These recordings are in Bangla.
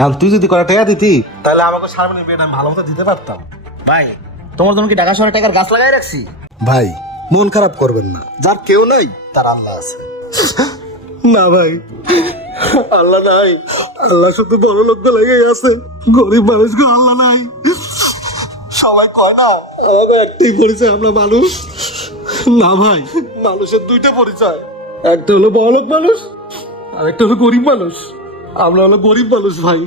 এখন তুই যদি কয়টা টাকা দিতি তাহলে আমাকে সামনে বিয়েটা আমি ভালো মতো দিতে পারতাম। ভাই তোমার জন্য কি ঢাকা শহরে টাকার গাছ লাগাই রাখছি? ভাই মন খারাপ করবেন না, যার কেউ নাই তার আল্লাহ আছে। না ভাই, আল্লাহ নাই, আল্লাহ শুধু বড় লোকদের লেগেই আছে, গরিব মানুষকে আল্লাহ নাই। সবাই কয় না আমাকে একটাই পরিচয় আমরা মানুষ। না ভাই, মানুষের দুইটা পরিচয়, একটা হলো বড়লোক মানুষ আর একটা হলো গরিব মানুষ। আমরা হলো গরিব মানুষ ভাই।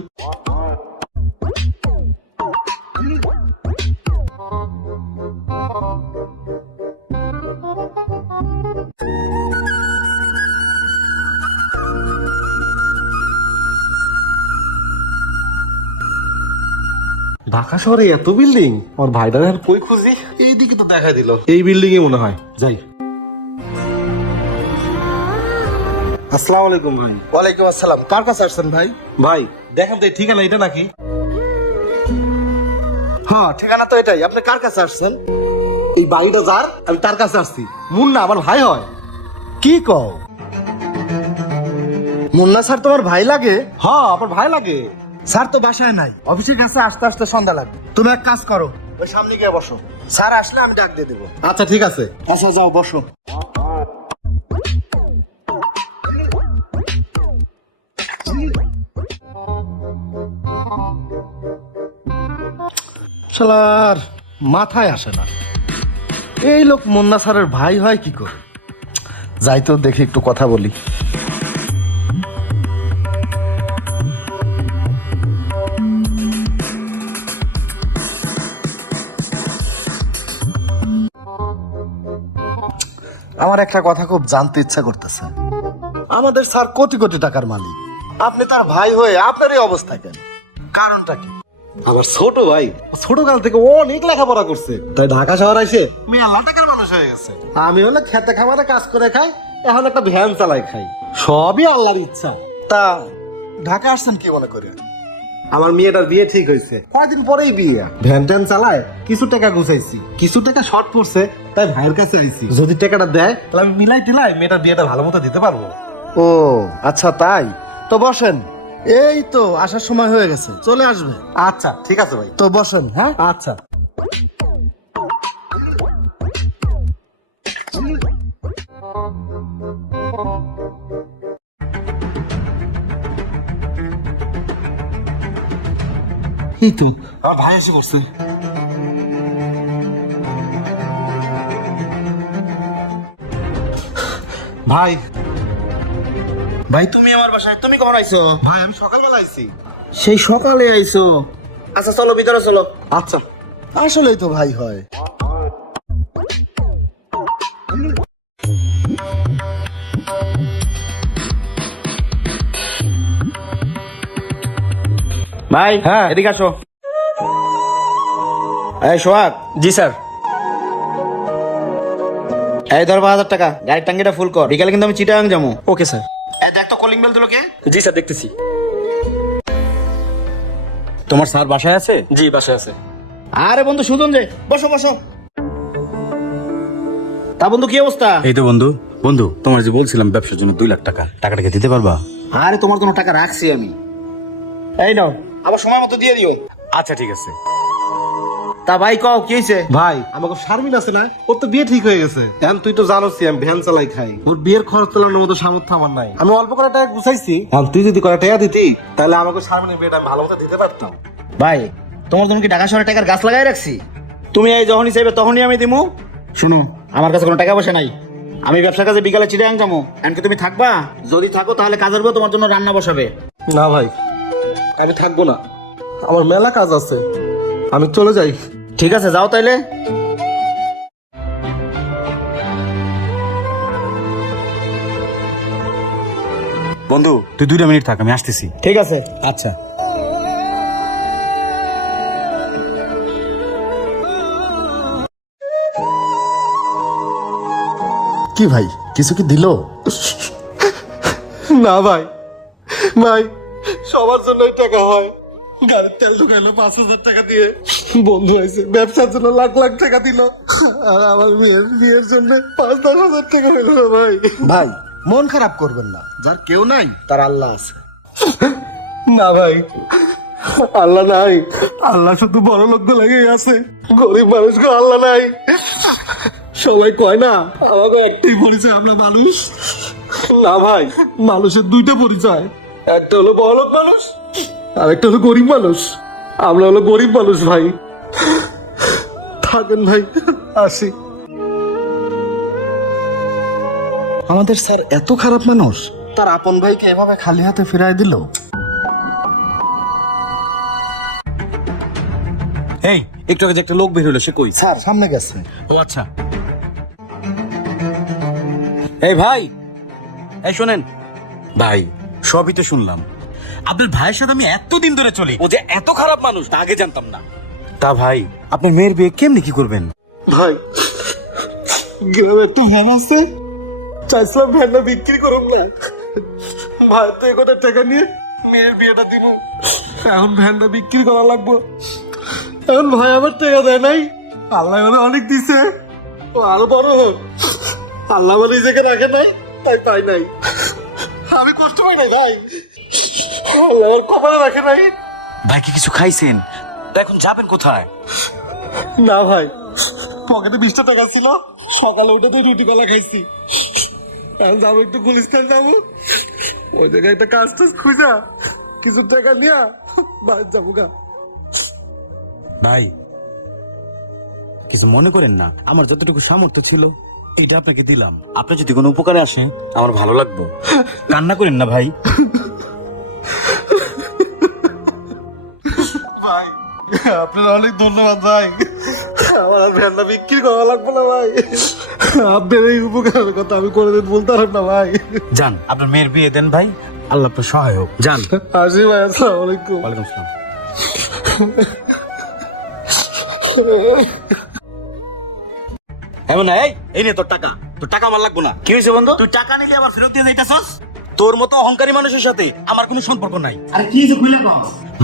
ঢাকা শহরে এত বিল্ডিং, আমার ভাইটার আর কই খুঁজি, এইদিকে তো দেখা দিল, এই বিল্ডিং এ মনে হয়। যাই। আসসালামু আলাইকুম ভাই। ওয়ালাইকুম আসসালাম। কার কাছে আসছেন ভাই? ভাই দেখেন তো এই ঠিকানা এটা নাকি? হ্যাঁ, ঠিকানা তো এটাই। আপনি কার কাছে আসছেন? এই বাড়িটা যার, আমি তার কাছে আসছি। মুন্না আমার ভাই হয়। কি কও? মুন্না স্যার তোমার ভাই লাগে? হ্যাঁ, আমার ভাই লাগে। স্যার তো বাসায় নাই, অফিসের কাছে আসতে আসতে সন্ধ্যা লাগবে। তুমি এক কাজ করো, ওই সামনে গিয়ে বসো, স্যার আসলে আমি ডাক দিয়ে দেবো। আচ্ছা ঠিক আছে। আচ্ছা যাও বসো। শালার মাথায় আসে না, এই লোক মুন্না স্যারের ভাই হয় কি করে? যাই তো দেখি, একটু কথা বলি। আমার একটা কথা খুব জানতে ইচ্ছা করতেছে। আমাদের স্যার কোটি কোটি টাকার মালিক, আপনি তার ভাই হয়ে আপনার এই অবস্থা কেন? কারণটা কি? আমার ছোট ভাই ছোটকাল থেকে অনেক লেখাপড়া করছে, তাই ঢাকা শহর এসে মেলা টাকার মানুষ হয়ে গেছে। আমি হলে খেতে খামারে কাজ করে খাই, এখন একটা ভ্যান চালাই খাই। সবই আল্লাহর ইচ্ছা। তা ঢাকা আসছেন কি মনে করে? আমার মেয়েটার বিয়ে ঠিক হয়েছে, কয়েকদিন পরেই বিয়ে। ভ্যান ট্যান চালায়, কিছু টাকা গুছাইছি, কিছু টাকা শর্ট পড়ছে, তাই ভাইয়ের কাছে আইছি। যদি টাকাটা দেয় তাহলে আমি মিলাই টিলাই মেয়েটার বিয়েটা ভালো মতো দিতে পারবো। ও আচ্ছা, তাই তো বসেন। এই তো আসার সময় হয়ে গেছে, চলে আসবে। আচ্ছা ঠিক আছে ভাই। তো বসেন। হ্যাঁ আচ্ছা। এই তো আমার ভাই এসে পড়ছে। ভাই ভাই, তুমি আমার বাসায় তুমি কখন আইছো? ভাই আমি সকালবেলা আইছি। সেই সকালে আইছো? আচ্ছা চলো ভিতরে চলো। আচ্ছা। আসলেই তো ভাই হয়। ভাই হ্যাঁ এদিকে আসো। এই সোহাগ। জি স্যার। এই ধর 5,000 টাকা, গাড়ির টাঙ্গিটা ফুল কর, বিকালে কিন্তু আমি চিটাগাং যাবো। Okay sir. এই দেখ তো কলিং বেল দিল কে? জি স্যার দেখতেছি। তোমার স্যার বাসায় আছে? জি বাসায় আছে। আরে বন্ধু সুজন যে, বসো বসো। তা বন্ধু কি অবস্থা? এই তো বন্ধু। বন্ধু, তোমার যে বলছিলাম ব্যবসার জন্য 2 লাখ টাকা, টাকাটাকে দিতে পারবা? আরে তোমার জন্য টাকা রাখছি আমি। এই নাও, আবার সময় মতো দিয়ে দিও। আচ্ছা ঠিক আছে। তা ভাই কও কি হয়েছে? ভাই আমাকে শারমিন আছে না, ওর তো বিয়ে ঠিক হয়ে গেছে। এখন তুই তো জানোসই আমি ভ্যান চালাই খাই, ওর বিয়ের খরচ তোলানোর মতো সামর্থ্য আমার নাই। আমি অল্প করে টাকা গুছাইছি, এখন তুই যদি কয়টা টাকা দিতি তাহলে আমাকে শারমিনের বিয়েটা আমি ভালো মতো দিতে পারতাম। ভাই তোমার জন্য কি ঢাকা শহরে টাকার গাছ লাগাই রাখছি? তুমি এই যখনই চাইবে তখনই আমি দিমু। শুনো, আমার কাছে কোনো টাকা পয়সা নাই, আমি ব্যবসার কাজে বিকালে চিটাগাং যাবো। এমনকি তুমি থাকবা? যদি থাকো তাহলে কাজের বউ তোমার জন্য রান্না বসাবে। না ভাই, আমি থাকবো না, আমার মেলা কাজ আছে, আমি চলে যাই। ঠিক আছে যাও তাইলে। বন্ধু তুই 2 মিনিট থাক, আমি আসতেছি। ঠিক আছে। আচ্ছা। কি ভাই, কিছু কি দিল? না ভাই, ভাই সবার জন্যই টাকা হয়। গাড়ির তেল ঢুকাইলো 5,000 টাকা দিয়ে, বন্ধু আছে ব্যবসার জন্য লাখ লাখ টাকা দিল, আর আমার বিয়ের জন্য 5-10 হাজার টাকা হইলো না ভাই। ভাই মন খারাপ করবেন না, যার কেউ নাই তার আল্লাহ আছে। না ভাই, আল্লাহ নাই। আল্লাহ শুধু বড় লোক লেগেই আছে, গরিব মানুষকে আল্লাহ নাই। সবাই কয় না আমাদের একটাই পরিচয়, আমরা মানুষ। না ভাই, মানুষের দুইটা পরিচয়, একটা হলো বড় লোক মানুষ, আর একটা হলো গরিব মানুষ। আমরা হলো গরিব মানুষ ভাই। থাকেন ভাই, আসি। আমাদের স্যার এত খারাপ মানুষ, তার আপন ভাইকে এভাবে খালি হাতে ফিরাই দিল। এই একটু আগে যে একটা লোক বের হলো, সে কই? স্যার সামনে গেছে। ও আচ্ছা। এই ভাই, এই শোনেন ভাই, সবই তো শুনলাম। আপনার ভাইয়ের সাথে আমি এতদিন ধরে চলি, ও যে এত খারাপ মানুষ তা আগে জানতাম না। তা ভাই, আপনি মেয়ের বিয়ে কেমনি কি করবেন? ভাই, গ্রামে একটু ভ্যান আছে, চাইছিলাম ভ্যানটা বিক্রি করুন না। ভাই তো একটা টাকা নিয়ে মেয়ের বিয়েটা দিব, এখন ভ্যানটা বিক্রি করা লাগবো। এখন ভাই আমার টাকা দেয় নাই, আল্লাহ মানে অনেক দিছে, ও আরো বড় হোক। আল্লাহ মানে নিজেকে রাখে নাই, তাই পাই নাই। আমি কষ্ট পাই নাই ভাই, আল্লাহ আমার কপালে রাখে নাই। ভাই কি কিছু খাইছেন? তা এখন যাবেন কোথায়? না ভাই, পকেটে 20টা টাকা ছিল, সকালে উঠে তো রুটি কলা খাইছি। এখন যাবো একটু গুলিস্তান যাবো, ওই জায়গায় একটা কাজ টাজ খুঁজা কিছু টাকা নিয়ে বাড়ি যাবো গা। ভাই কিছু মনে করেন না, আমার যতটুকু সামর্থ্য ছিল এটা আপনাকে দিলাম। আপনার যদি কোনো উপকারে আসে আমার ভালো লাগবে। কান্না করেন না ভাই। ভাই, আপনার অনেক ধন্যবাদ ভাই, আমার আর ভ্যানটা বিক্রি করা লাগবে না ভাই। আপনার এই উপকারের কথা আমি কোনোদিন বলতে পারব না ভাই। যান, আপনার মেয়ের বিয়ে দেন ভাই, আল্লাহ আপনার সহায় হোক। যান। আসি ভাই, আসসালামু আলাইকুম। ওয়ালাইকুম আসসালাম। এমন এই নে তোর টাকা। তোর টাকা আমার লাগবে না। কি হয়েছে বন্ধু? তুই টাকা নিলে আবার ফেরত দিয়ে যাইতাছস? তোর মতো অহংকারী মানুষের সাথে আমার কোনো সম্পর্ক নাই। আরে কি হয়েছে খুলে কও।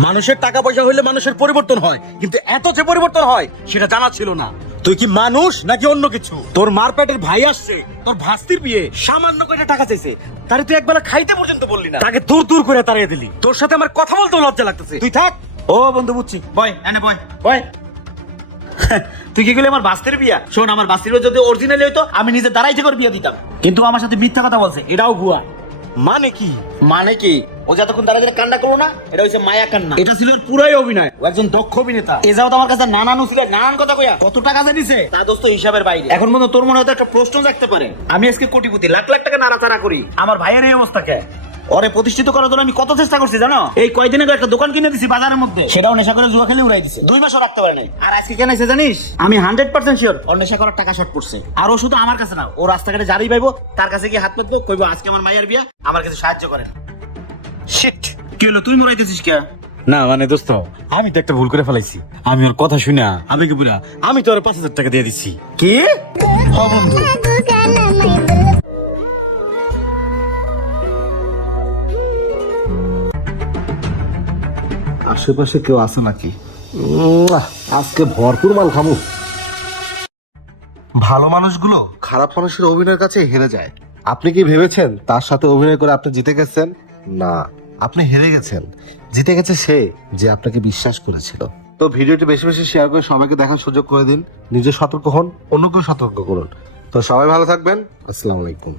মানুষের টাকা পয়সা হইলে মানুষের পরিবর্তন হয়, কিন্তু এত যে পরিবর্তন হয় সেটা জানা ছিল না। তুই কি মানুষ নাকি অন্য কিছু? তোর মার পেটের ভাই আসছে, তোর ভাস্তির বিয়ে, সামান্য কয়টা টাকা চাইছে, তারে তুই একবেলা খাইতে পর্যন্ত বললি না। তাকে দূর দূর করে তাড়িয়ে দিলি। তোর সাথে আমার কথা বলতেও লজ্জা লাগতেছে। তুই থাক। ও বন্ধু বুঝছি, বয় এনে বয় বয়। তুই কি গেলে আমার বাস্তির বিয়া? শোন, আমার বাস্তির বিয়া যদি অরিজিনালি হইতো আমি নিজে দাঁড়াই থেকে ওর বিয়া দিতাম, কিন্তু আমার সাথে মিথ্যা কথা বলছে, এটাও ভুয়া। মানে কি? মানে কি? ও যতক্ষণ দাঁড়ায় দাঁড়ায় কান্না করলো না, এটা হচ্ছে মায়া কান্না। এটা ছিল ওর পুরাই অভিনয়। ও একজন দক্ষ অভিনেতা। এ যাও তো আমার কাছে নানান উচিত নানান কথা কইয়া কত টাকা যে দিছে তা দোস্ত হিসাবের বাইরে। এখন পর্যন্ত তোর মনে হয়তো একটা প্রশ্ন জাগতে পারে, আমি আজকে কোটিপতি, লাখ লাখ টাকা নাড়াচাড়া করি, আমার ভাইয়ের এই অবস্থা কে? ওরে প্রতিষ্ঠিত করার জন্য আমি কত চেষ্টা করছি জানো? এই কয়দিন আগে একটা দোকান কিনে দিছি বাজারের মধ্যে, সেটাও নেশা করে জুয়া খেলে উড়াই দিছে, 2 মাসও রাখতে পারে নাই। আর আজকে কেন এসে জানিস? আমি 100% শিওর ওর নেশা করার টাকা শর্ট পড়ছে। আর ও শুধু আমার কাছে না, ও রাস্তাঘাটে যারই পাইবো তার কাছে গিয়ে হাত পাতবো, কইবো আজকে আমার মায়ের বিয়া, আমার কাছে সাহায্য করেন। শিট, কি হলো তুই মরাইতেছিস কে? না মানে দোস্ত, আমি তো একটা ভুল করে ফেলাইছি। আমি ওর কথা শুনে আবেগে পুরা আমি তো ওর 5,000 টাকা দিয়ে দিছি। কি? আশেপাশে কেউ আছে নাকি? আজকে ভরপুর মাল খাবো। ভালো মানুষগুলো খারাপ মানুষের অভিনয়ের কাছে হেরে যায়। আপনি কি ভেবেছেন তার সাথে অভিনয় করে আপনি জিতে গেছেন? না, আপনি হেরে গেছেন। জিতে গেছে সে যে আপনাকে বিশ্বাস করেছিল। তো ভিডিওটি বেশি বেশি শেয়ার করে সবাইকে দেখার সুযোগ করে দিন। নিজে সতর্ক হন, অন্যকেও সতর্ক করুন। তো সবাই ভালো থাকবেন। আসসালামু আলাইকুম।